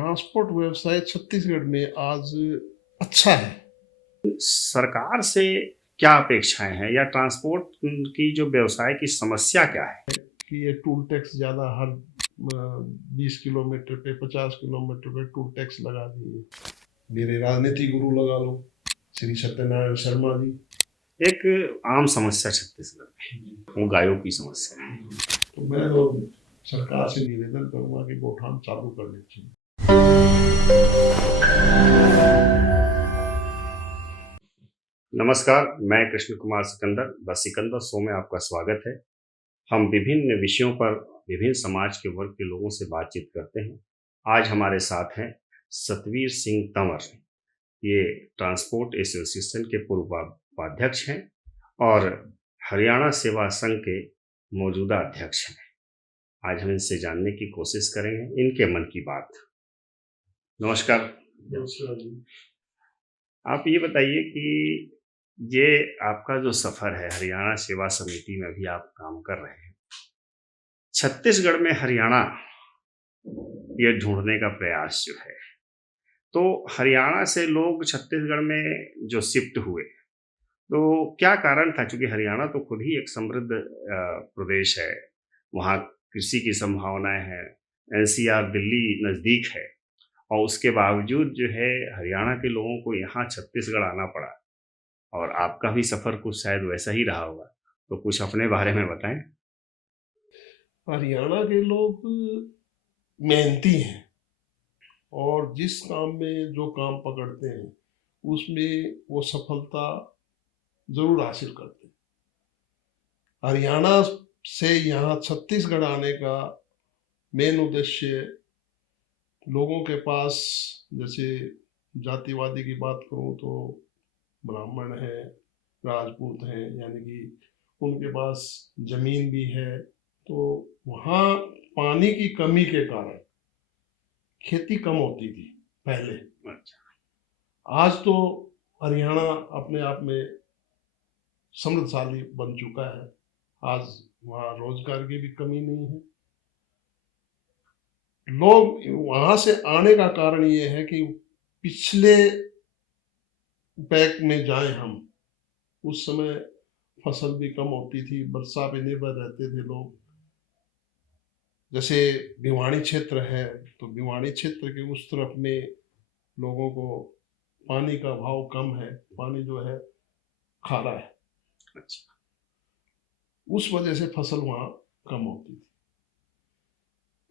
Transport व्यवसाय छत्तीसगढ़ में आज अच्छा है। सरकार से क्या अपेक्षाएं हैं या ट्रांसपोर्ट की जो व्यवसाय की समस्या क्या है? कि ये टूल टैक्स ज़्यादा हर 20 किलोमीटर पे 50 किलोमीटर पे टूल टैक्स लगा दिए। मेरे राजनीतिक गुरु लगा लो, श्री सत्यनारायण शर्मा जी। एक आम समस्या छत्तीसगढ़ में वो गायों की समस्या है। तो मैं तो सरकार से निवेदन करूंगा कि गोठान चालू करनी चाहिए। नमस्कार, मैं कृष्ण कुमार सिकंदर, द सिकंदर शो में आपका स्वागत है। हम विभिन्न विषयों पर विभिन्न समाज के वर्ग के लोगों से बातचीत करते हैं। आज हमारे साथ हैं सतवीर सिंह तंवर। ये ट्रांसपोर्ट एसोसिएशन के पूर्व उपाध्यक्ष हैं और हरियाणा सेवा संघ के मौजूदा अध्यक्ष हैं। आज हम इनसे जानने की कोशिश करेंगे इनके मन की बात। नमस्कार। आप ये बताइए कि ये आपका जो सफर है, हरियाणा सेवा समिति में भी आप काम कर रहे हैं, छत्तीसगढ़ में हरियाणा ये ढूंढने का प्रयास जो है, तो हरियाणा से लोग छत्तीसगढ़ में जो शिफ्ट हुए, तो क्या कारण था? क्योंकि हरियाणा तो खुद ही एक समृद्ध प्रदेश है, वहाँ कृषि की संभावनाएं हैं, एनसीआर दिल्ली नज़दीक है, और उसके बावजूद जो है हरियाणा के लोगों को यहाँ छत्तीसगढ़ आना पड़ा। और आपका भी सफ़र कुछ शायद वैसा ही रहा होगा, तो कुछ अपने बारे में बताएं। हरियाणा के लोग मेहनती हैं और जिस काम में जो काम पकड़ते हैं उसमें वो सफलता जरूर हासिल करते हैं। हरियाणा से यहाँ छत्तीसगढ़ आने का मेन उद्देश्य लोगों के पास, जैसे जातिवादी की बात करूं तो ब्राह्मण है, राजपूत हैं, यानी कि उनके पास जमीन भी है, तो वहाँ पानी की कमी के कारण खेती कम होती थी पहले। आज तो हरियाणा अपने आप में समृद्धशाली बन चुका है। आज वहाँ रोजगार की भी कमी नहीं है। लोग वहां से आने का कारण ये है कि पिछले बैक में जाए हम, उस समय फसल भी कम होती थी, वर्षा पे निर्भर रहते थे लोग। जैसे भिवाड़ी क्षेत्र है, तो भिवाड़ी क्षेत्र के उस तरफ में लोगों को पानी का भाव कम है, पानी जो है खारा है। अच्छा। उस वजह से फसल वहाँ कम होती थी।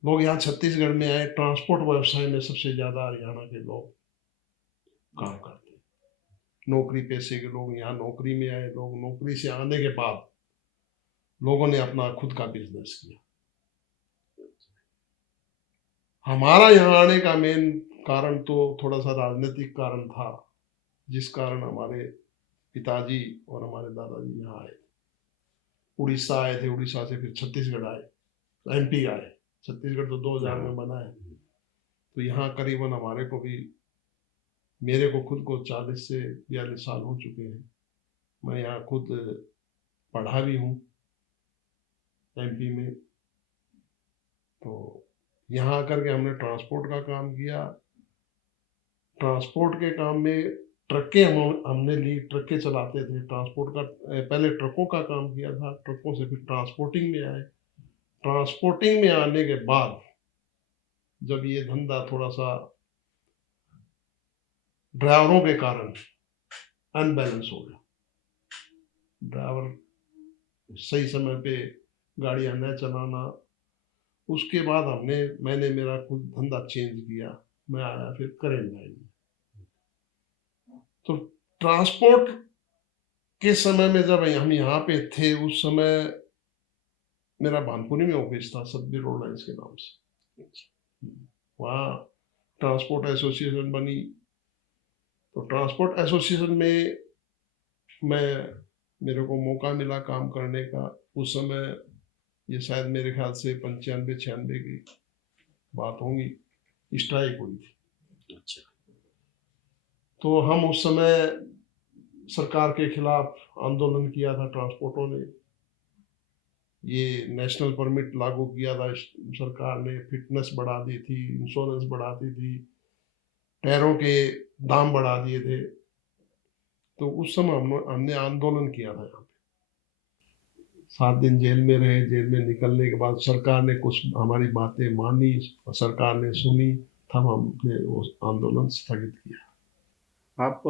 लोग यहाँ छत्तीसगढ़ में आए, ट्रांसपोर्ट व्यवसाय में सबसे ज्यादा हरियाणा के लोग काम करते हैं। नौकरी पेशे के लोग यहाँ नौकरी में आए। लोग नौकरी से आने के बाद लोगों ने अपना खुद का बिजनेस किया। हमारा यहाँ आने का मेन कारण तो थोड़ा सा राजनीतिक कारण था, जिस कारण हमारे पिताजी और हमारे दादाजी यहाँ आए। उड़ीसा आए थे, उड़ीसा से फिर छत्तीसगढ़ आए, एमपी आए। छत्तीसगढ़ तो 2000 में बना है, तो यहाँ करीबन हमारे को भी, मेरे को खुद को 40 से 42 साल हो चुके हैं। मैं यहाँ खुद पढ़ा भी हूँ एमपी में। तो यहाँ आकर के हमने ट्रांसपोर्ट का काम किया। ट्रांसपोर्ट के काम में ट्रकें हमने ली, ट्रकें चलाते थे। ट्रांसपोर्ट का पहले ट्रकों का काम किया था, ट्रकों से फिर ट्रांसपोर्टिंग में आए। ट्रांसपोर्टिंग में आने के बाद जब ये धंधा थोड़ा सा ड्राइवरों के कारण अनबैलेंस हो गया, ड्राइवर सही समय पे गाड़ियां न चलाना, उसके बाद मैंने मेरा खुद धंधा चेंज किया। मैं आया फिर करेंट लाइन में। तो ट्रांसपोर्ट के समय में जब हम यहाँ पे थे, उस समय मेरा भानपुरी में ऑफिस था, सतबीर रोड लाइन्स के नाम से। वहाँ ट्रांसपोर्ट एसोसिएशन बनी। तो ट्रांसपोर्ट एसोसिएशन में मेरे को मौका मिला काम करने का। उस समय ये शायद मेरे ख्याल से 95-96 की बात होगी, स्ट्राइक हुई थी। अच्छा। तो हम उस समय सरकार के खिलाफ आंदोलन किया था ट्रांसपोर्टों ने। ये नेशनल परमिट लागू किया था सरकार ने, फिटनेस बढ़ा दी थी, इंश्योरेंस बढ़ा दी थी, टायरों के दाम बढ़ा दिए थे। तो उस समय हमने आंदोलन किया था यहाँ पे। 7 दिन जेल में रहे। जेल में निकलने के बाद सरकार ने कुछ हमारी बातें मानी, सरकार ने सुनी, तब हमने वो आंदोलन स्थगित किया। आप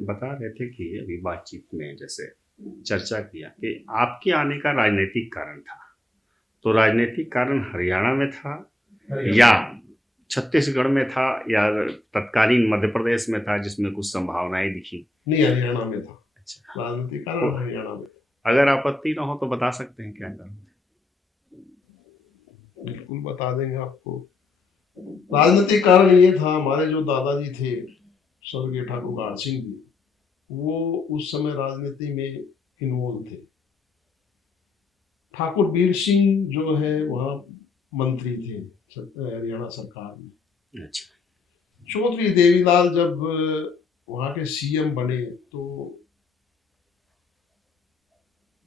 बता रहे थे कि अभी बातचीत में जैसे चर्चा किया कि आपके आने का राजनीतिक कारण था, तो राजनीतिक कारण हरियाणा में था या छत्तीसगढ़ में था या तत्कालीन मध्य प्रदेश में था जिसमें कुछ संभावनाएं दिखी? नहीं, हरियाणा में था। अच्छा, राजनीतिक कारण हरियाणा में। अगर आपत्ति ना हो तो बता सकते हैं क्या कारण? बिल्कुल बता देंगे आपको। राजनीतिक कारण ये था, हमारे जो दादाजी थे स्वर्गीय ठाकुर गाड़ सिंह जी, वो उस समय राजनीति में इन्वॉल्व थे। ठाकुर बीर सिंह जो है वहाँ मंत्री थे हरियाणा सरकार में। अच्छा, चौधरी देवीलाल जब वहाँ के सीएम बने तो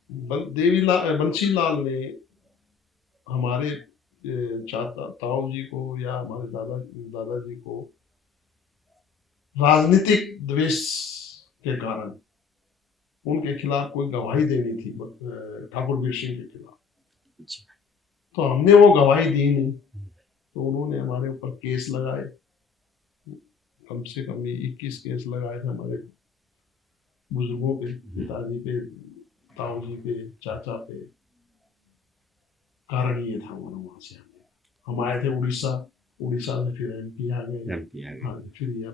बंसीलाल ने हमारे चाचा ताऊ जी को या हमारे दादाजी को राजनीतिक द्वेष के कारण उनके खिलाफ कोई गवाही देनी थी, ठाकुर बीर सिंह के खिलाफ। अच्छा, तो हमने वो गवाही दी नहीं, तो उन्होंने हमारे ऊपर केस लगाए। कम से कम 21 केस लगाए थे हमारे बुजुर्गों पे, पिताजी पे, ताऊ जी पे, चाचा पे। कारण ये था वहां से हम आए थे उड़ीसा में, फिर एमपी आ गए। हाँ, फिर ये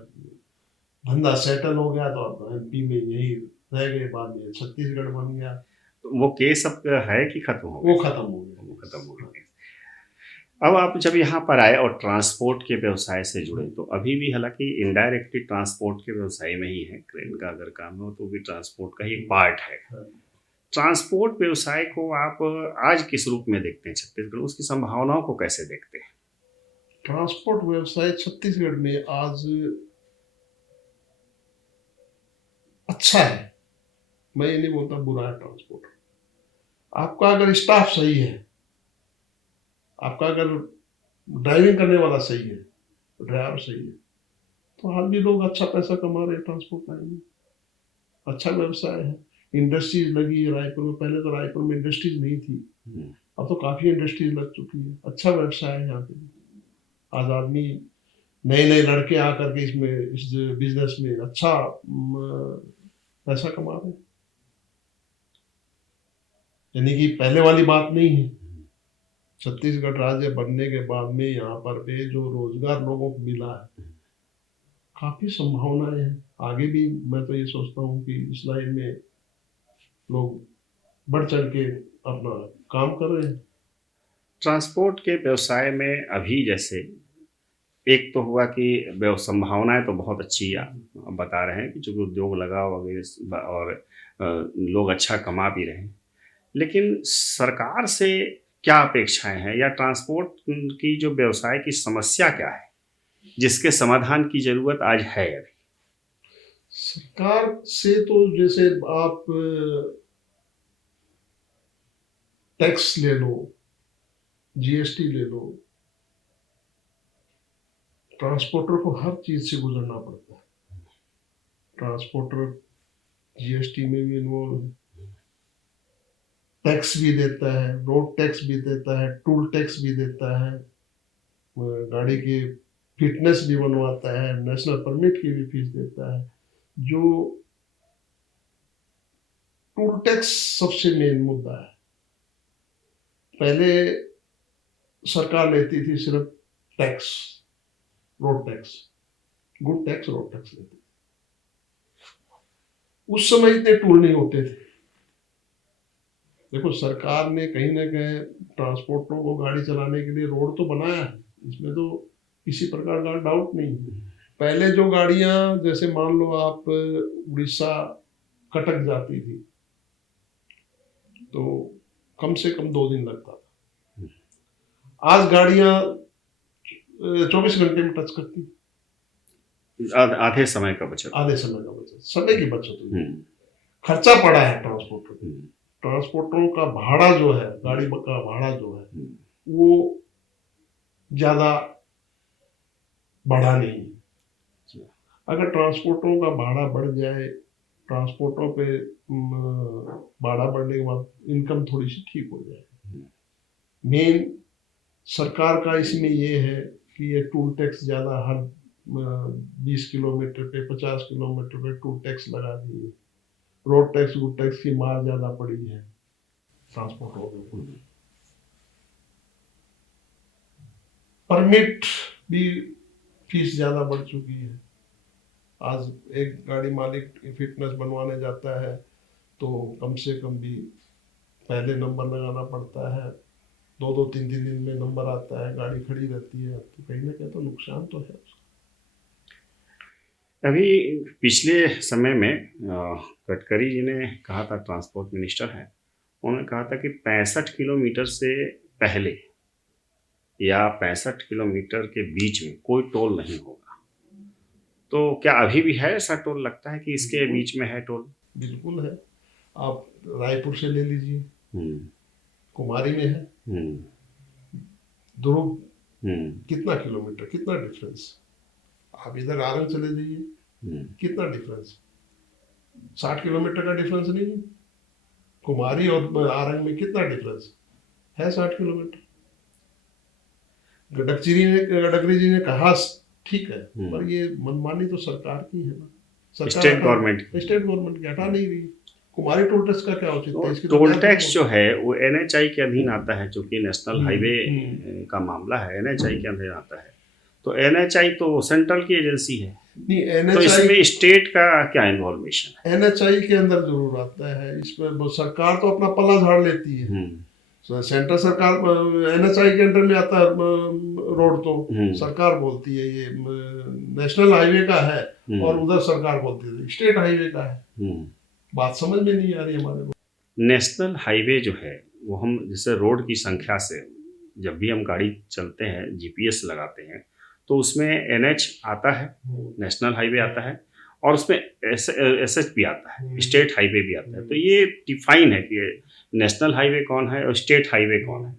धंधा सेटल हो गया तो अब एमपी में यही रह गए। बाद में छत्तीसगढ़ बन गया। तो वो केस अब है कि खत्म हो वो गया? खत्म हो गया। वो खत्म हो गया। अब आप जब यहाँ पर आए और ट्रांसपोर्ट के व्यवसाय से जुड़े, तो अभी भी हालांकि इनडायरेक्टली ट्रांसपोर्ट के व्यवसाय में ही है, क्रेन का अगर काम हो तो भी ट्रांसपोर्ट का ही एक पार्ट है। ट्रांसपोर्ट व्यवसाय को आप आज किस रूप में देखते हैं छत्तीसगढ़, उसकी संभावनाओं को कैसे देखते हैं? ट्रांसपोर्ट व्यवसाय छत्तीसगढ़ में आज अच्छा है, मैं ये नहीं बोलता बुरा है। ट्रांसपोर्ट आपका अगर स्टाफ सही है, आपका अगर ड्राइविंग करने वाला सही है, ड्राइवर सही है, तो आज भी लोग अच्छा पैसा कमा रहे हैं ट्रांसपोर्ट लाइन में। अच्छा व्यवसाय है। इंडस्ट्रीज लगी है रायपुर में। पहले तो रायपुर में इंडस्ट्रीज नहीं थी, अब तो काफी इंडस्ट्रीज लग चुकी है। अच्छा व्यवसाय है यहाँ पे। आज आदमी नए नए लड़के आकर के इस बिजनेस में अच्छा पैसा कमा रहे हैं। यानी कि पहले वाली बात नहीं है। छत्तीसगढ़ राज्य बनने के बाद में यहाँ पर पे जो रोजगार लोगों को मिला है, काफी संभावनाएं हैं। आगे भी मैं तो ये सोचता हूँ कि इस लाइन में लोग बढ़ चढ़ के अपना काम कर रहे हैं। ट्रांसपोर्ट के व्यवसाय में अभी जैसे एक तो हुआ कि संभावनाएं तो बहुत अच्छी आप बता रहे हैं कि चूंकि उद्योग लगा वगैरह और लोग अच्छा कमा भी रहे हैं, लेकिन सरकार से क्या अपेक्षाएं हैं या ट्रांसपोर्ट की जो व्यवसाय की समस्या क्या है जिसके समाधान की जरूरत आज है? अभी सरकार से तो जैसे आप टैक्स ले लो, जीएसटी ले लो, ट्रांसपोर्टर को हर चीज से गुजरना पड़ता है। ट्रांसपोर्टर जीएसटी में भी इन्वॉल्व है, टैक्स भी देता है, रोड टैक्स भी देता है, टूल टैक्स भी देता है, गाड़ी की फिटनेस भी बनवाता है, नेशनल परमिट की भी फीस देता है। जो टूल टैक्स सबसे मेन मुद्दा है। पहले सरकार लेती थी सिर्फ tax, road tax, good tax, road tax लेती थी। उस समय इतने टूल नहीं होते थे। देखो, सरकार ने कहीं ना कहीं ट्रांसपोर्टरों को गाड़ी चलाने के लिए रोड तो बनाया है, इसमें तो किसी प्रकार का डाउट नहीं है। पहले जो गाड़ियां, जैसे मान लो आप उड़ीसा कटक जाती थी तो कम से कम 2 दिन लगता था। आज गाड़ियां 24 घंटे में टच करती, आधे समय का बचत, आधे समय का बचत, समय की बचत हुई। खर्चा पड़ा है ट्रांसपोर्ट पर, ट्रांसपोर्टरों का भाड़ा जो है, गाड़ी का भाड़ा जो है, वो ज़्यादा बढ़ा नहीं है। अगर ट्रांसपोर्टरों का भाड़ा बढ़ जाए, ट्रांसपोर्टरों पे भाड़ा बढ़ने के बाद इनकम थोड़ी सी ठीक हो जाए। मेन सरकार का इसमें ये है कि ये टूल टैक्स ज़्यादा हर 20 किलोमीटर पे 50 किलोमीटर पे टूल टैक्स लगा दिए। रोड टैक्स की मार ज़्यादा पड़ी है ट्रांसपोर्टरों के ऊपर। परमिट भी फीस ज़्यादा बढ़ चुकी है। आज एक गाड़ी मालिक फिटनेस बनवाने जाता है तो कम से कम भी पहले नंबर लगाना पड़ता है, 2-3 दिन में नंबर आता है, गाड़ी खड़ी रहती है, तो कहीं ना कहीं तो नुकसान तो है उसका। अभी पिछले समय में गडकरी जी ने कहा था, ट्रांसपोर्ट मिनिस्टर है, उन्होंने कहा था कि 65 किलोमीटर से पहले या 65 किलोमीटर के बीच में कोई टोल नहीं होगा। तो क्या अभी भी है ऐसा टोल? लगता है कि इसके बीच में है टोल? बिल्कुल है। आप रायपुर से ले लीजिए, कुमारी में है, ध्रुव, कितना किलोमीटर, कितना डिफरेंस। आप इधर आरंग चले जाइए, कितना डिफरेंस, 60 किलोमीटर का डिफरेंस नहीं है। कुमारी और आरंग में कितना डिफरेंस है, 60 किलोमीटर। गडकरी जी ने कहा ठीक है, पर ये मनमानी तो सरकार की है ना। स्टेट गवर्नमेंट की हटा नहीं रही। कुमारी टोल टैक्स का क्या उचित है? इसकी टोल टैक्स जो है वो एनएचआई के अधीन आता है, जो कि नेशनल हाईवे का मामला है, एनएचआई के अधीन आता है। तो एनएचआई तो सेंट्रल की एजेंसी है, नहीं, तो इसमें स्टेट का क्या इन्वॉल्वेशन है? एनएचआई के अंदर जरूर आता है। इसमें सरकार तो अपना पल्ला झाड़ लेती है। सेंट्रल सरकार एनएचआई के अंडर में आता है। रोड तो सरकार बोलती है ये नेशनल हाईवे का है, और उधर सरकार बोलती है स्टेट हाईवे का है। बात समझ में नहीं आ रही हमारे को। नेशनल हाईवे जो है वो हम जैसे रोड की संख्या से, जब भी हम गाड़ी चलते हैं जीपीएस लगाते हैं तो उसमें एनएच आता है, नेशनल हाईवे आता है, और उसमें एसएच भी आता है, स्टेट हाईवे भी आता है। तो ये डिफाइन है कि नेशनल हाईवे कौन है और स्टेट हाईवे कौन है।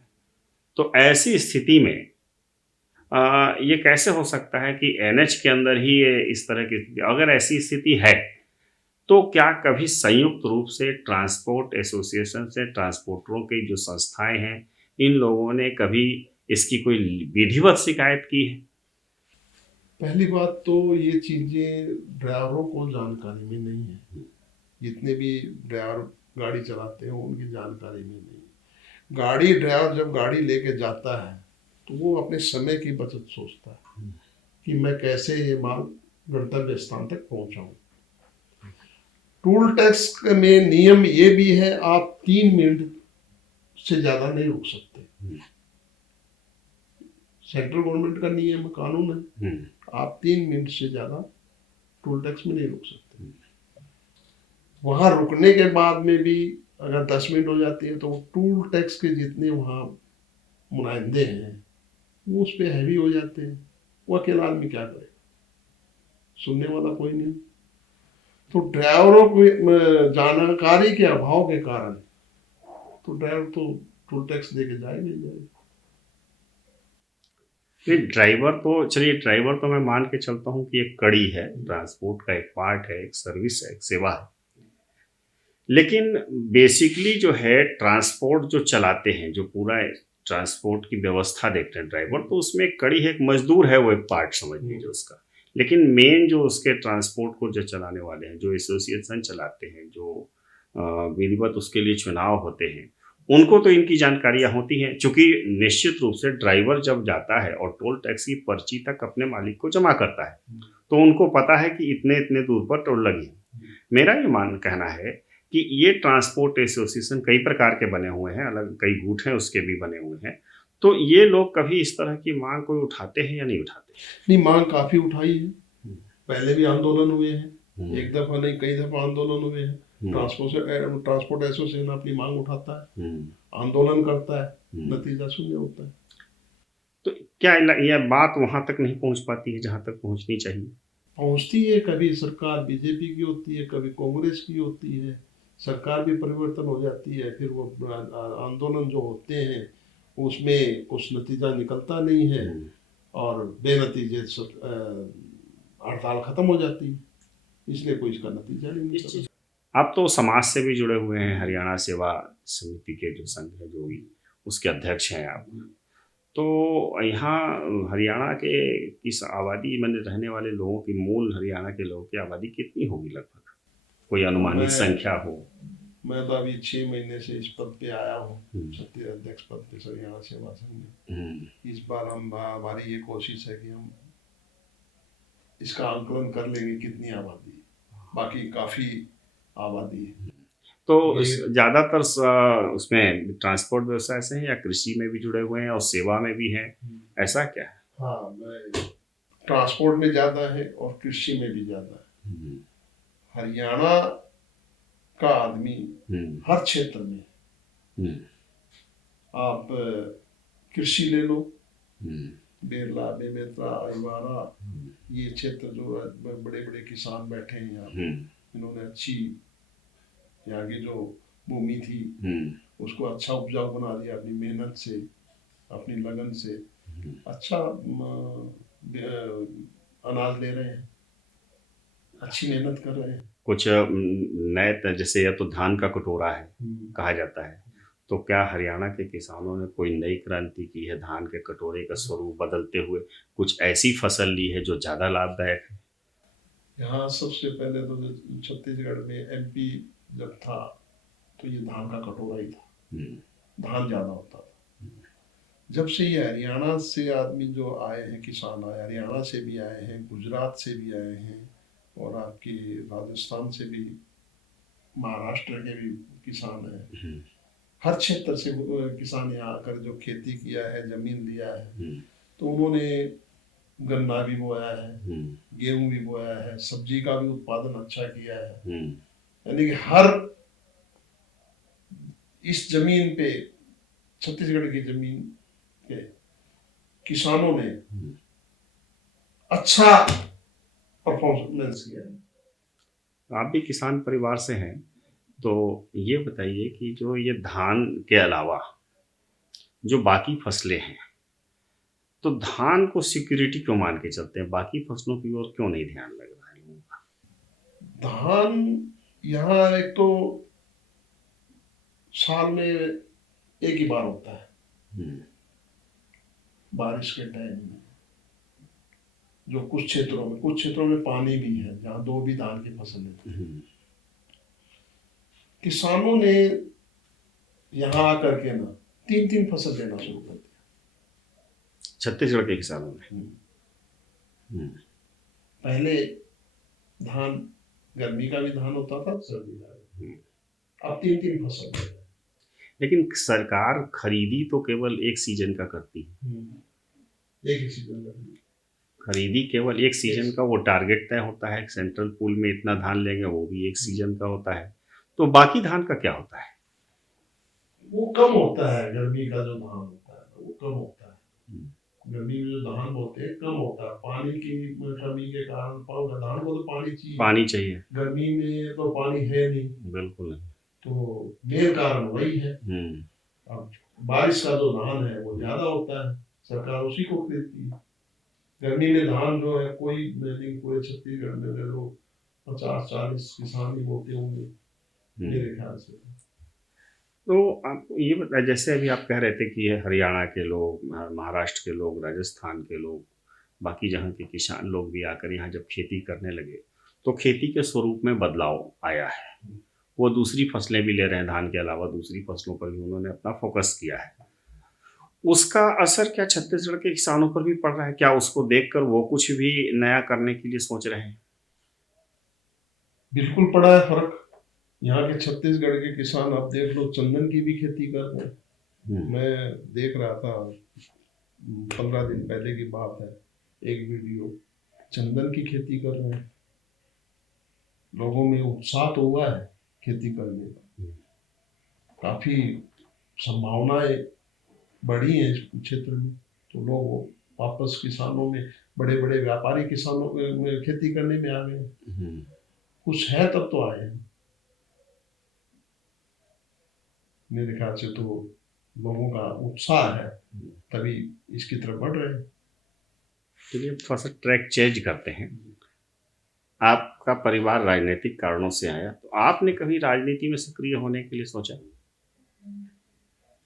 तो ऐसी स्थिति में ये कैसे हो सकता है कि एनएच के अंदर ही ये इस तरह की, अगर ऐसी स्थिति है तो क्या कभी संयुक्त रूप से ट्रांसपोर्ट एसोसिएशन से ट्रांसपोर्टरों की जो संस्थाएं हैं, इन लोगों ने कभी इसकी कोई विधिवत शिकायत की है? पहली बात तो ये चीजें ड्राइवरों को जानकारी में नहीं है। जितने भी ड्राइवर गाड़ी चलाते हैं उनकी जानकारी में नहीं। गाड़ी ड्राइवर जब गाड़ी लेके जाता है तो वो अपने समय की बचत सोचता है कि मैं कैसे ये माल गंतव्य स्थान तक पहुंचाऊं। टूल टैक्स में नियम ये भी है, आप 3 मिनट से ज्यादा नहीं रुक सकते। सेंट्रल गवर्नमेंट का नियम, कानून है, आप 3 मिनट से ज्यादा टूल टैक्स में नहीं रुक सकते। वहां रुकने के बाद में भी अगर 10 मिनट हो जाती है तो टूल टैक्स के जितने वहां मुनाइंदे हैं वो उस पर हैवी हो जाते हैं। वो अकेला आदमी क्या करे, सुनने वाला कोई नहीं। तो ड्राइवरों को जानकारी के अभाव के कारण तो ड्राइवर तो टोल टैक्स देके जाएगा ही जाएगा। ड्राइवर तो चलिए, ड्राइवर तो मैं मान के चलता हूँ कि एक कड़ी है, ट्रांसपोर्ट का एक पार्ट है, एक सर्विस है, एक सेवा है। लेकिन बेसिकली जो है ट्रांसपोर्ट जो चलाते हैं, जो पूरा ट्रांसपोर्ट की व्यवस्था देखते हैं ड्राइवर, तो उसमें एक कड़ी है, एक मजदूर है, वो एक पार्ट समझ लीजिए उसका। लेकिन मेन जो उसके ट्रांसपोर्ट को जो चलाने वाले हैं, जो एसोसिएशन चलाते हैं, जो विधिवत उसके लिए चुनाव होते हैं, उनको तो इनकी जानकारियां होती हैं। चूंकि निश्चित रूप से ड्राइवर जब जाता है और टोल टैक्स की पर्ची तक अपने मालिक को जमा करता है तो उनको पता है कि इतने इतने दूर पर टोल लगी है। मेरा ये कहना है कि ये ट्रांसपोर्ट एसोसिएशन कई प्रकार के बने हुए हैं, अलग कई गुट हैं उसके भी बने हुए हैं। तो ये लोग कभी इस तरह की मांग कोई उठाते हैं या नहीं उठाते? नहीं, मांग काफी उठाई है। पहले भी आंदोलन हुए हैं, एक दफा नहीं कई दफा आंदोलन हुए हैं। ट्रांसपोर्ट एसोसिएशन अपनी मांग उठाता है, आंदोलन करता है, नतीजा शून्य होता है। तो क्या यह बात वहां तक नहीं पहुंच पाती है जहां तक पहुंचनी चाहिए? पहुंचती है, कभी सरकार बीजेपी की होती है, कभी कांग्रेस की होती है, सरकार भी परिवर्तन हो जाती है, फिर वो आंदोलन जो होते हैं उसमें कुछ नतीजा निकलता नहीं है और बेनतीजे हड़ताल खत्म हो जाती है, इसलिए कोई इसका नतीजा नहीं निकलता। आप तो समाज से भी जुड़े हुए हैं, हरियाणा सेवा समिति के जो संघ है जो भी उसके अध्यक्ष हैं आप। तो यहाँ हरियाणा के किस आबादी में रहने वाले लोगों की, मूल हरियाणा के लोगों की आबादी कितनी होगी लगभग, कोई अनुमानित संख्या हो? मैं तो अभी 6 महीने से इस पद पे आया हूँ, छत्तीस अध्यक्ष पद पे हरियाणा सेवा संघ में। इस बार हमारी ये कोशिश है कि हम इसका आंकलन कर लेंगे कितनी आबादी है, बाकी काफी आबादी है। तो ज्यादातर उसमें ट्रांसपोर्ट व्यवसाय से हैं या कृषि में भी जुड़े हुए हैं और सेवा में भी हैं, ऐसा क्या है? हाँ, मैं ट्रांसपोर्ट में ज्यादा है और कृषि में भी ज्यादा है। हरियाणा का आदमी हर क्षेत्र में, आप कृषि ले लो, बेरला, बेमेतरा, अहिवारा, ये क्षेत्र जो बड़े बड़े किसान बैठे हैं यहाँ, इन्होंने अच्छी यहाँ की जो भूमि थी उसको अच्छा उपजाऊ बना दिया अपनी मेहनत से, अपनी लगन से। अच्छा अनाज ले रहे हैं, अच्छी मेहनत कर रहे हैं। कुछ नए, जैसे या तो धान का कटोरा है कहा जाता है, तो क्या हरियाणा के किसानों ने कोई नई क्रांति की है, धान के कटोरे का स्वरूप बदलते हुए कुछ ऐसी फसल ली है जो ज्यादा लाभदायक है? यहाँ सबसे पहले तो छत्तीसगढ़ में एमपी जब था तो ये धान का कटोरा ही था, धान ज्यादा होता था। जब से ये हरियाणा से आदमी जो आए हैं, किसान आए, हरियाणा से भी आए हैं, गुजरात से भी आए हैं और आपके राजस्थान से भी, महाराष्ट्र के भी किसान हैं, हर क्षेत्र से किसान यहाँ आकर जो खेती किया है, जमीन लिया है, तो उन्होंने गन्ना भी बोया है, गेहूं भी बोया है, सब्जी का भी उत्पादन अच्छा किया है। यानी कि हर इस जमीन पे, छत्तीसगढ़ की जमीन के किसानों ने अच्छा परफॉर्मेंस किया है। आप भी किसान परिवार से हैं, तो ये बताइए कि जो ये धान के अलावा जो बाकी फसलें हैं, तो धान को सिक्योरिटी क्यों मान के चलते हैं, बाकी फसलों की ओर क्यों नहीं ध्यान लग रहा है लोगों का? धान यहाँ एक तो साल में एक ही बार होता है, बारिश के टाइम में। जो कुछ क्षेत्रों में पानी भी है जहाँ 2 भी धान की फसल है। किसानों ने यहाँ आकर के ना 3 फसल लेना शुरू कर दिया, छत्तीसगढ़ के किसानों ने। पहले धान, गर्मी का भी धान होता था, सर्दी का भी, अब 3 फसल है। लेकिन सरकार खरीदी तो केवल एक सीजन का करती है, एक ही सीजन का खरीदी केवल एक सीजन का, वो टारगेट तय होता है, सेंट्रल पूल में इतना धान लेंगे, वो भी एक सीजन का होता है। तो बाकी धान का क्या होता है? वो कम होता है, गर्मी का जो धान होता है वो कम होता है। गर्मी में जो धान बोते हैं कम होता है, पानी की कमी के कारण। धान को तो पानी चाहिए, गर्मी में तो पानी है नहीं, बिल्कुल नहीं, तो मेन कारण वही है। अब बारिश का जो धान है वो ज्यादा होता है, सरकार उसी को खरीदती है। गर्मी में धान जो है कोई नहीं, पूरे छत्तीसगढ़ में लोग 50-40 किसान ही बोते होंगे मेरे ख्याल से। तो आप ये बताइए, जैसे अभी आप कह रहे थे कि हरियाणा के लोग, महाराष्ट्र के लोग, राजस्थान के लोग, बाकी जहाँ के किसान लोग भी आकर यहाँ जब खेती करने लगे तो खेती के स्वरूप में बदलाव आया है। वो दूसरी फसलें भी ले रहे हैं, धान के अलावा दूसरी फसलों पर भी उन्होंने अपना फोकस किया है। उसका असर क्या छत्तीसगढ़ के किसानों पर भी पड़ रहा है? क्या उसको देखकर वो कुछ भी नया करने के लिए सोच रहे हैं? बिल्कुल पड़ा है फर्क। यहाँ के छत्तीसगढ़ के किसान आप देख लो, चंदन की भी खेती कर रहे हैं। मैं देख रहा था 15 दिन पहले की बात है, एक वीडियो, चंदन की खेती कर रहे हैं। लोगों में उत्साह तो हुआ है खेती करने का, काफी संभावनाएं बढ़ी हैं इस क्षेत्र में, तो लोग वापस किसानों में, बड़े बड़े व्यापारी किसानों में खेती करने में आ गए। कुछ है तब तो आए हैं। मेरे ख्याल से तो लोगों का उत्साह है, तभी इसकी तरफ बढ़ रहे हैं। चलिए थोड़ा सा ट्रैक चेंज करते हैं। आपका परिवार राजनीतिक कारणों से आया, तो आपने कभी राजनीति में सक्रिय होने के लिए सोचा,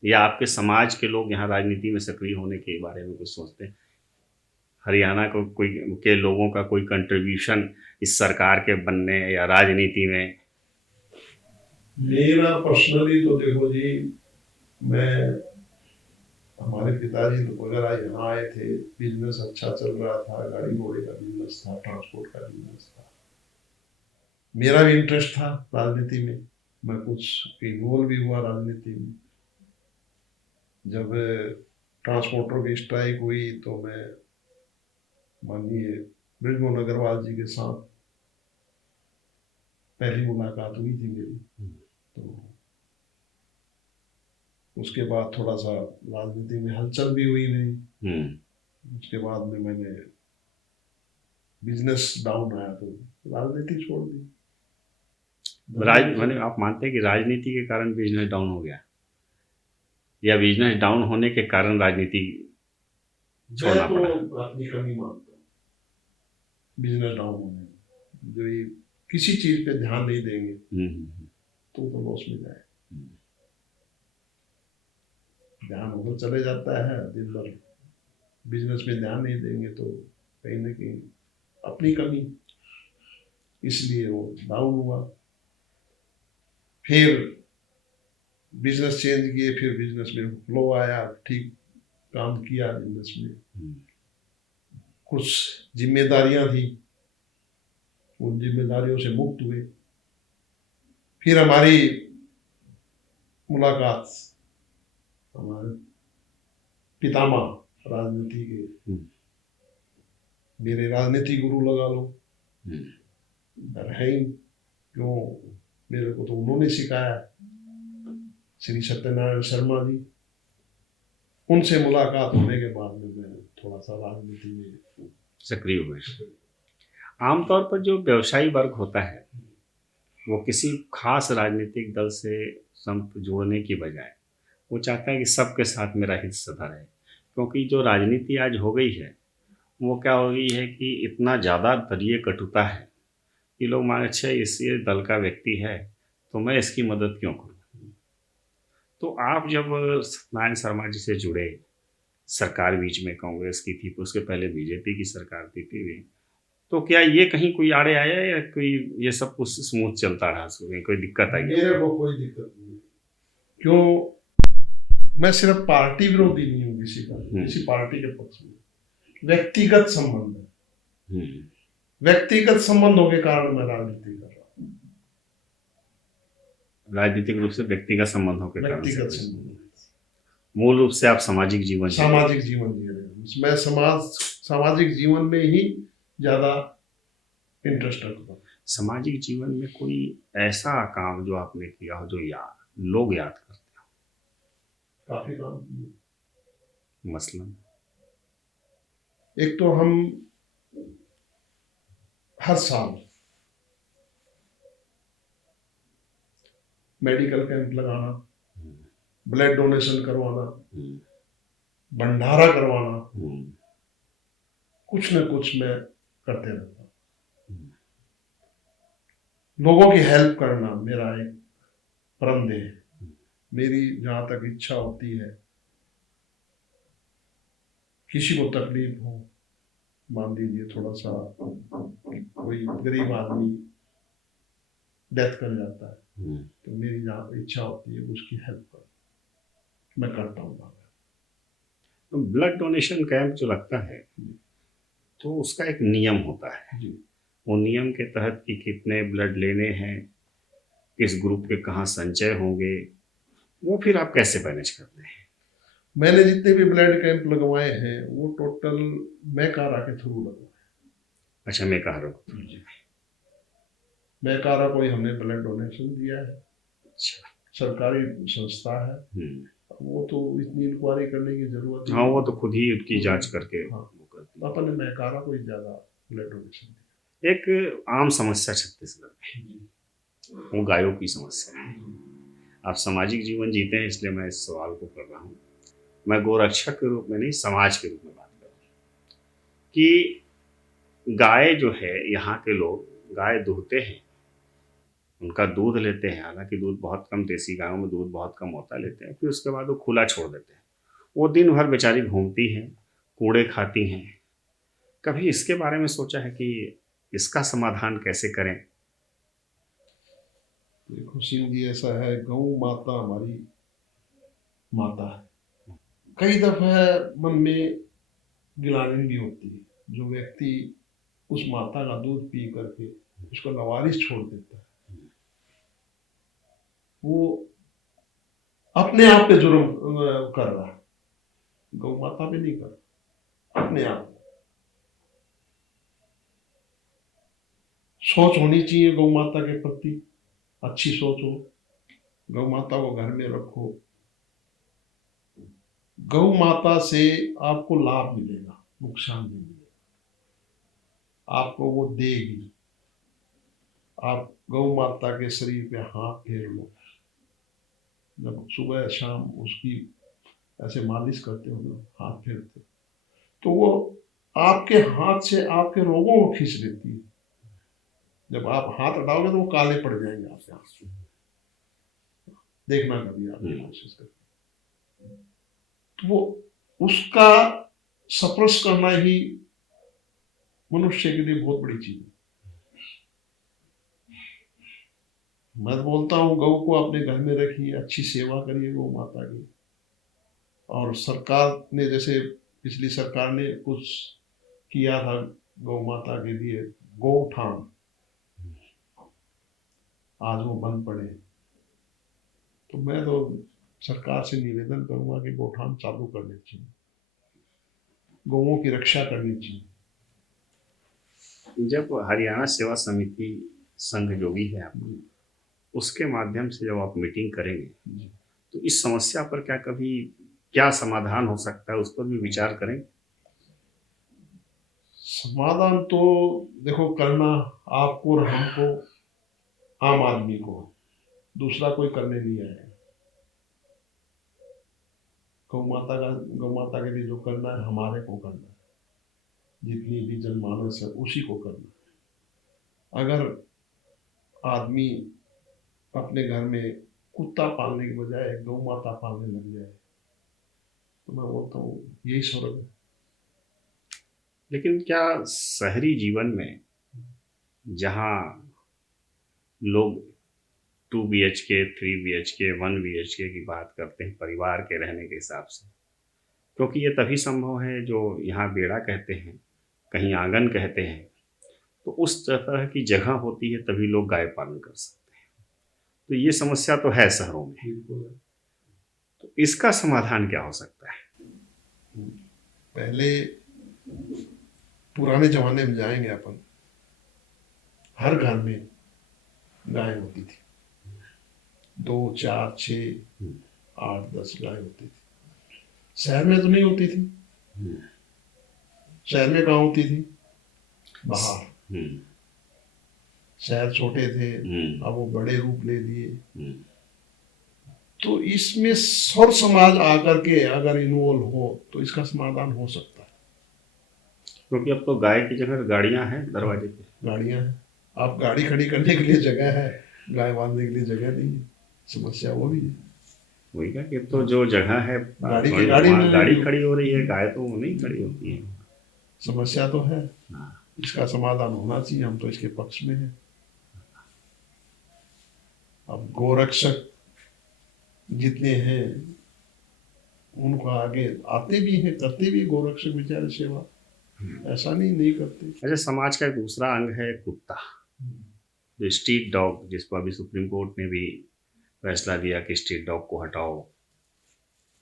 या आपके समाज के लोग यहाँ राजनीति में सक्रिय होने के बारे में कुछ सोचते हैं? हरियाणा को कोई के लोगों का कोई कंट्रीब्यूशन इस सरकार के बनने या राजनीति में? मेरा पर्सनली तो देखो जी, मैं हमारे पिताजी तो वगैरह यहाँ आए थे, बिजनेस अच्छा चल रहा था, गाड़ी घोड़े का बिजनेस था, ट्रांसपोर्ट का बिजनेस था, मेरा भी इंटरेस्ट था राजनीति में, मैं कुछ इन्वॉल्व भी हुआ राजनीति में। जब ट्रांसपोर्टर की स्ट्राइक हुई तो मैं माननीय बृजमोहन अग्रवाल जी के साथ पहली मुलाकात हुई थी मेरी। तो उसके बाद थोड़ा सा राजनीति में हलचल भी हुई नहीं। उसके बाद में मैंने बिजनेस डाउन आया तो राजनीति छोड़ दी। मैंने आप मानते हैं कि राजनीति के कारण बिजनेस डाउन हो गया, या बिजनेस डाउन होने के कारण राजनीति छोड़ना पड़ा? अपनी कमी मानता हूँ बिजनेस डाउन होने में। जो ये किसी चीज पे ध्यान नहीं देंगे तो लॉस में जाए। ध्यान उधर चले जाता है, दिन भर बिजनेस में ध्यान नहीं देंगे तो कहीं ना कहीं अपनी कमी, इसलिए वो डाउन हुआ। फिर बिजनेस चेंज किए, फिर बिजनेस में फ्लो आया, ठीक काम किया बिजनेस में। कुछ जिम्मेदारियां थी, उन जिम्मेदारियों से मुक्त हुए। फिर हमारी मुलाकात हमारे पितामह राजनीति के, मेरे राजनीति गुरु लगा लो, है ही क्यों, मेरे को तो उन्होंने सिखाया, श्री सत्यनारायण शर्मा जी। उनसे मुलाकात होने के बाद में मैं थोड़ा सा राजनीति में सक्रिय हुए। आमतौर पर जो व्यवसायी वर्ग होता है वो किसी खास राजनीतिक दल से जोड़ने की बजाय वो चाहता है कि सबके साथ मेरा हित सदा रहे, क्योंकि जो राजनीति आज हो गई है वो क्या हो गई है कि इतना ज़्यादा दलीय कटुता है कि लोग मान, अच्छा इसी दल का व्यक्ति है तो मैं इसकी मदद क्यों करूं। तो आप जब सत्यनारायण शर्मा जी से जुड़े, सरकार बीच में कांग्रेस की थी, उसके पहले बीजेपी की सरकार थी, तो क्या ये कहीं कोई आड़े आया या कोई ये सब कुछ स्मूथ चलता रहा, कोई दिक्कत आई? मेरे को कोई दिक्कत नहीं। क्यों, मैं सिर्फ पार्टी विरोधी नहीं हूँ किसी का, किसी पार्टी के पक्ष में। व्यक्तिगत संबंध है, व्यक्तिगत संबंधों के कारण मैं राजनीति कर रहा हूँ। राजनीतिक रूप से व्यक्तिगत संबंधों के कारण, व्यक्तिगत संबंध, मूल रूप से आप सामाजिक जीवन जी रहे हैं। मैं सामाजिक जीवन में ही ज्यादा इंटरेस्ट रखता हूँ। सामाजिक जीवन में कोई ऐसा काम जो आपने किया हो जो लोग याद करते हो? काफी काम किए। मसलन एक तो हम हर साल मेडिकल कैंप लगाना, ब्लड डोनेशन करवाना, भंडारा करवाना, कुछ न कुछ मैं करते रहता हूँ। लोगों की हेल्प करना मेरा एक परम देह है। मेरी जहां तक इच्छा होती है, किसी को तकलीफ हो, मान लीजिए थोड़ा सा कोई गरीब आदमी डेथ कर जाता है, तो मेरी जहां इच्छा होती है उसकी हेल्प कर मैं करता हूँ। तो ब्लड डोनेशन कैंप जो लगता है तो उसका एक नियम होता है जी। वो नियम के तहत कि कितने ब्लड लेने हैं, किस ग्रुप के कहाँ संचय होंगे, वो फिर आप कैसे मैनेज करते हैं? मैंने जितने भी ब्लड कैंप लगवाए हैं वो टोटल मैकारा के थ्रू लगवाए। अच्छा, मैकारा को ही हमने ब्लड डोनेशन दिया है। अच्छा, सरकारी संस्था है, वो तो इतनी इंक्वायरी करने की जरूरत नहीं। हाँ, वो तो खुद ही उसकी जांच करके। हाँ, अपन ने मैकारा को ही ज्यादा ब्लड डोनेशन दिया। एक आम समस्या छत्तीसगढ़ में वो गायों की समस्या है। आप सामाजिक जीवन जीते हैं, इसलिए मैं इस सवाल को कर रहा हूँ। मैं गोरक्षक के रूप में नहीं, समाज के रूप में बात कर रहा हूँ कि गाय जो है, यहाँ के लोग गाय दूहते हैं, उनका दूध लेते हैं। हालांकि दूध बहुत कम, देसी गायों में दूध बहुत कम होता है, लेते हैं। फिर उसके बाद वो खुला छोड़ देते हैं। वो दिन भर बेचारी घूमती हैं, कूड़े खाती हैं। कभी इसके बारे में सोचा है कि इसका समाधान कैसे करें? देखो सिंह जी, ऐसा है, गौ माता हमारी माता है। कई दफा मन में गिलानी भी होती है, जो व्यक्ति उस माता का दूध पी करके उसका लवारिस छोड़ देता है, वो अपने आप पे जुर्म कर रहा है, गौ माता पे नहीं कर रहा, अपने आप। सोच होनी चाहिए गौ माता के प्रति, अच्छी सोच हो, गौ माता को घर में रखो। गौ माता से आपको लाभ मिलेगा, नुकसान नहीं मिलेगा। आपको वो देगी। आप गौ माता के शरीर पे हाथ फेर लो, जब सुबह शाम उसकी ऐसे मालिश करते हो ना, हाथ फेरते हो, तो वो आपके हाथ से आपके रोगों को खींच लेती है। जब आप हाथ हटाओगे तो वो काले पड़ जाएंगे आपके हाथ। देखना कभी आप कोशिश करके, तो वो उसका स्पर्श करना ही मनुष्य के लिए बहुत बड़ी चीज है। मैं तो बोलता हूँ गौ को अपने घर में रखिए, अच्छी सेवा करिए गौ माता की। और सरकार ने, जैसे पिछली सरकार ने कुछ किया था गौ माता के लिए, गौठान, आज वो बंद पड़े। तो मैं तो सरकार से निवेदन करूंगा कि गौठान चालू करने चाहिए, गौओं की रक्षा करनी चाहिए। जब हरियाणा सेवा समिति संघ जो भी है आपकी, उसके माध्यम से जब आप मीटिंग करेंगे, तो इस समस्या पर क्या समाधान हो सकता है, उस पर भी विचार करें? समाधान तो देखो करना आपको और हमको, आम आदमी को, दूसरा कोई करने नहीं आएगा। गौ माता के लिए जो करना है हमारे को करना है, जितनी भी जनमानस है उसी को करना है। अगर आदमी अपने घर में कुत्ता पालने के बजाय गौ माता पालने लग जाए, तो मैं बोलता हूँ यही स्वर्ग है। लेकिन क्या शहरी जीवन में, जहाँ लोग 2 BHK, 3 BHK, 1 BHK की बात करते हैं परिवार के रहने के हिसाब से, क्योंकि ये तभी संभव है जो यहाँ बेड़ा कहते हैं, कहीं आंगन कहते हैं, तो उस तरह की जगह होती है, तभी लोग गाय पालन कर सकते हैं। तो ये समस्या तो है शहरों में। बिल्कुल। तो इसका समाधान क्या हो सकता है? पहले पुराने जमाने में जाएंगे अपन, हर घर में गाय होती थी, 2, 4, 6, 8, 10 गाय होती थी। शहर में तो नहीं होती थी। शहर में कहाँ होती थी? बाहर। शहर छोटे थे, अब वो बड़े रूप ले लिए। तो इसमें सौर समाज आकर के अगर इन्वॉल्व हो तो इसका समाधान हो सकता है। क्योंकि अब तो गाय की जगह गाड़ियां हैं, दरवाजे पे गाड़ियां हैं। अब गाड़ी खड़ी करने के लिए जगह है, गाय बांधने के लिए जगह नहीं है। समस्या वो भी है। वही का कि तो जो जगह है गाड़ी की वहीं गाड़ी वहाँ में गाड़ी खड़ी हो रही है, गाय तो नहीं खड़ी होती है। समस्या तो है, हाँ। इसका समाधान होना चाहिए, हम तो इसके पक्ष में हैं। अब गोरक्षक जितने हैं उनको आगे आते भी हैं, करते भी गोरक्षक बेचारे सेवा, ऐसा नहीं करते। अच्छा, समाज का एक दूसरा अंग है कुत्ता, जो स्ट्रीट डॉग, जिस पर अभी सुप्रीम कोर्ट ने भी फैसला दिया कि स्ट्रीट डॉग को हटाओ,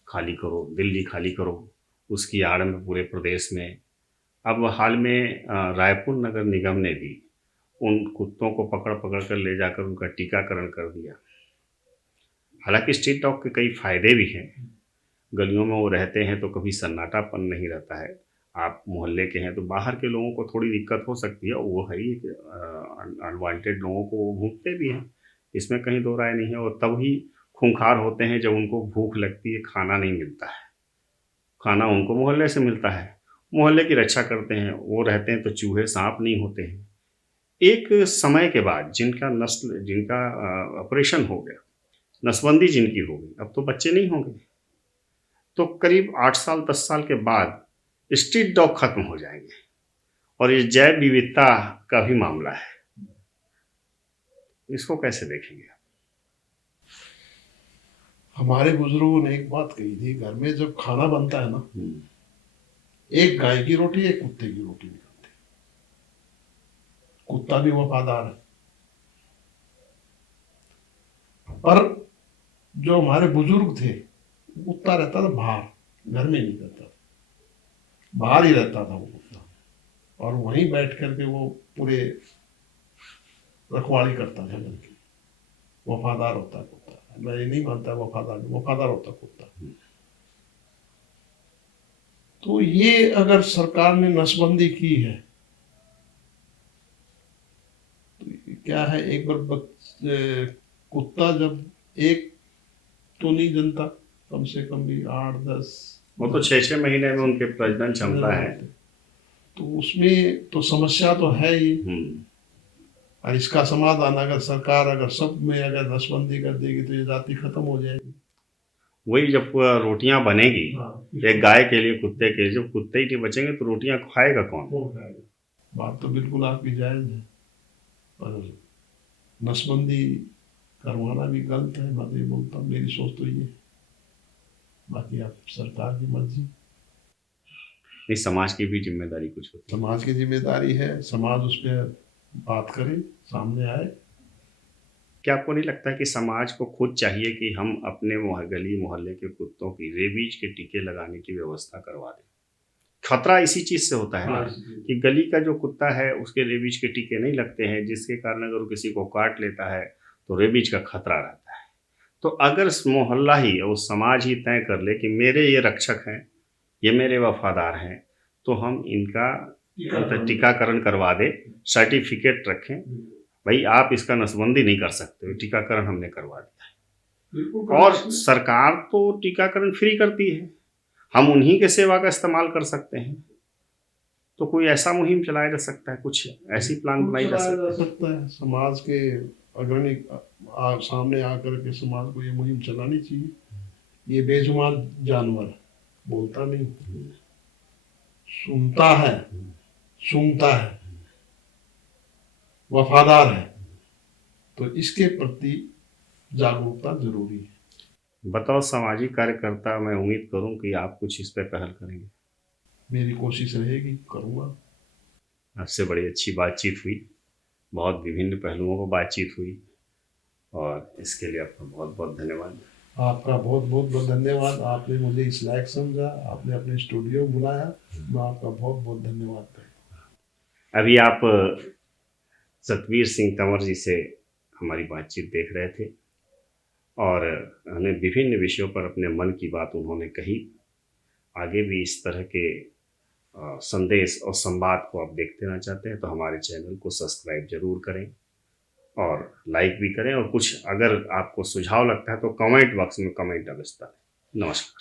खाली करो, दिल्ली खाली करो। उसकी आड़ में पूरे प्रदेश में अब हाल में रायपुर नगर निगम ने भी उन कुत्तों को पकड़ पकड़ कर ले जाकर उनका टीकाकरण कर दिया। हालांकि स्ट्रीट डॉग के कई फायदे भी हैं। गलियों में वो रहते हैं तो कभी सन्नाटापन नहीं रहता है। आप मोहल्ले के हैं तो बाहर के लोगों को थोड़ी दिक्कत हो सकती है, वो है ही, अनवांटेड लोगों को वो भूखते भी हैं, इसमें कहीं दो राय नहीं है। और तभी खूंखार होते हैं जब उनको भूख लगती है, खाना नहीं मिलता है। खाना उनको मोहल्ले से मिलता है, मोहल्ले की रक्षा करते हैं, वो रहते हैं तो चूहे सांप नहीं होते हैं। एक समय के बाद जिनका ऑपरेशन हो गया, नसबंदी जिनकी हो गई, अब तो बच्चे नहीं होंगे, तो करीब 8 साल 10 साल के बाद स्ट्रीट डॉग खत्म हो जाएंगे। और ये जैव विविधता का भी मामला है, इसको कैसे देखेंगे? हमारे बुजुर्गों ने एक बात कही थी, घर में जब खाना बनता है ना, एक गाय की रोटी एक कुत्ते की रोटी नहीं बनती। कुत्ता भी वफादार है, पर जो हमारे बुजुर्ग थे, कुत्ता रहता था बाहर, घर में नहीं रहता था, बाहर ही रहता था वो कुत्ता, और वहीं बैठ करके वो पूरे रखवाली करता था घर की। वफादार होता कुत्ता, मैं ये नहीं मानता वफादार होता कुत्ता। तो ये अगर सरकार ने नसबंदी की है तो क्या है, एक बार कुत्ता जब एक तो नहीं जनता, कम से कम भी 8-10, वो तो 6-6 महीने में उनके प्रजनन क्षमता है, तो उसमें तो समस्या तो है ही। और इसका समाधान अगर सरकार अगर सब में अगर नसबंदी कर देगी तो ये जाति खत्म हो जाएगी। वही जब रोटियां बनेगी, एक गाय के लिए, कुत्ते के लिए, जब कुत्ते ही नहीं बचेंगे तो रोटियां खाएगा कौन? बात तो बिल्कुल आपकी जायज है, पर नसबंदी करवाना भी गलत है। मैं ये बोलता हूँ, मेरी सोच तो ये, बाकी आप सरकार की मर्जी। इस समाज की भी जिम्मेदारी कुछ होती है। समाज की जिम्मेदारी है, समाज उस पर बात करे, सामने आए। क्या आपको नहीं लगता कि समाज को खुद चाहिए कि हम अपने गली मोहल्ले के कुत्तों की रेबीज के टीके लगाने की व्यवस्था करवा दें? खतरा इसी चीज से होता है ना, कि गली का जो कुत्ता है उसके रेबीज के टीके नहीं लगते हैं, जिसके कारण अगर वो किसी को काट लेता है तो रेबीज का खतरा रहता है। तो अगर मोहल्ला ही और समाज ही तय कर ले कि मेरे ये रक्षक हैं, ये मेरे वफादार हैं, तो हम इनका टीकाकरण करवा दे, सर्टिफिकेट रखें, भाई आप इसका नसबंदी नहीं कर सकते, टीकाकरण हमने करवा दिया है। और सरकार तो टीकाकरण फ्री करती है, हम उन्हीं के सेवा का इस्तेमाल कर सकते हैं। तो कोई ऐसा मुहिम चलाया जा सकता है, कुछ ऐसी प्लान बनाई जा सकता है। समाज के अग्रणी सामने आकर के समाज को ये मुहिम चलानी चाहिए। ये बेजुबान जानवर बोलता नहीं, सुनता है, सूंघता है, वफादार है, तो इसके प्रति जागरूकता जरूरी है। बताओ सामाजिक कार्यकर्ता, मैं उम्मीद करूं कि आप कुछ इस पे पहल करेंगे। मेरी कोशिश रहेगी, करूंगा। आपसे बड़ी अच्छी बातचीत हुई, बहुत विभिन्न पहलुओं पर बातचीत हुई, और इसके लिए आपका बहुत बहुत धन्यवाद। आपका बहुत बहुत धन्यवाद, आपने मुझे इस लायक समझा, आपने अपने स्टूडियो बुलाया, मैं आपका बहुत बहुत धन्यवाद करता। अभी आप सतवीर सिंह तंवर जी से हमारी बातचीत देख रहे थे, और हमें विभिन्न विषयों पर अपने मन की बात उन्होंने कही। आगे भी इस तरह के संदेश और संवाद को आप देखते रहना चाहते हैं तो हमारे चैनल को सब्सक्राइब जरूर करें और लाइक भी करें, और कुछ अगर आपको सुझाव लगता है तो कमेंट बॉक्स में कमेंट अवश्य करें। नमस्कार।